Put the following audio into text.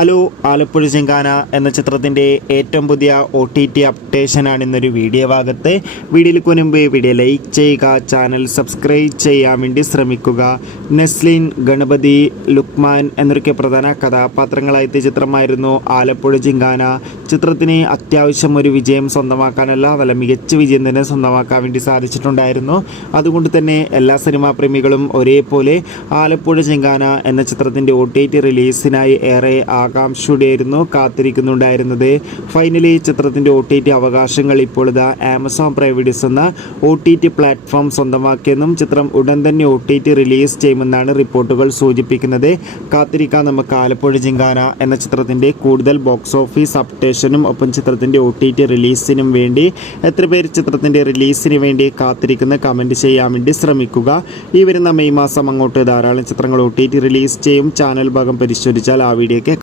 Hello, Alappuzha ജിങ്കാന എന്ന ചിത്രത്തിൻ്റെ ഏറ്റവും പുതിയ OTT അപ്ഡേഷനാണ് ഇന്നൊരു വീഡിയോ ഭാഗത്ത്. വീഡിയോയിലേക്ക് മുൻപ് വീഡിയോ ലൈക്ക് ചെയ്യുക, ചാനൽ സബ്സ്ക്രൈബ് ചെയ്യാൻ വേണ്ടി ശ്രമിക്കുക. നെസ്ലിൻ, ഗണപതി, ലുക്മാൻ എന്നൊക്കെ പ്രധാന കഥാപാത്രങ്ങളായ ചിത്രമായിരുന്നു ആലപ്പുഴ ജിങ്കാന. ചിത്രത്തിന് അത്യാവശ്യം ഒരു വിജയം സ്വന്തമാക്കാനല്ല, നല്ല മികച്ച വിജയം തന്നെ സ്വന്തമാക്കാൻ വേണ്ടി സാധിച്ചിട്ടുണ്ടായിരുന്നു. അതുകൊണ്ട് തന്നെ എല്ലാ സിനിമാ പ്രേമികളും ഒരേപോലെ ആലപ്പുഴ ജിങ്കാന എന്ന ചിത്രത്തിൻ്റെ OTT റിലീസിനായി ഏറെ ആകാംക്ഷയോടെയായിരുന്നു കാത്തിരിക്കുന്നുണ്ടായിരുന്നത്. ഫൈനലി ചിത്രത്തിൻ്റെ OTT അവകാശങ്ങൾ ഇപ്പോൾ ആമസോൺ പ്രൈം വീഡിയോസ് എന്ന OTT പ്ലാറ്റ്ഫോം സ്വന്തമാക്കിയെന്നും ചിത്രം ഉടൻ തന്നെ OTT റിലീസ് ചെയ്യുമെന്നാണ് റിപ്പോർട്ടുകൾ സൂചിപ്പിക്കുന്നത്. കാത്തിരിക്കാൻ നമുക്ക് ആലപ്പുഴ ജിങ്കാന എന്ന ചിത്രത്തിൻ്റെ കൂടുതൽ ബോക്സ് ഓഫീസ് അപ്ഡേഷനും ഒപ്പം ചിത്രത്തിൻ്റെ OTT റിലീസിനും വേണ്ടി എത്ര പേര് ചിത്രത്തിൻ്റെ റിലീസിന് വേണ്ടി കാത്തിരിക്കുന്ന കമൻറ്റ് ചെയ്യാൻ വേണ്ടി ശ്രമിക്കുക. ഈ വരുന്ന മെയ് മാസം അങ്ങോട്ട് ധാരാളം ചിത്രങ്ങൾ OTT റിലീസ് ചെയ്യും. ചാനൽ ഭാഗം പരിശോധിച്ചാൽ ആ വീഡിയോയ്ക്ക്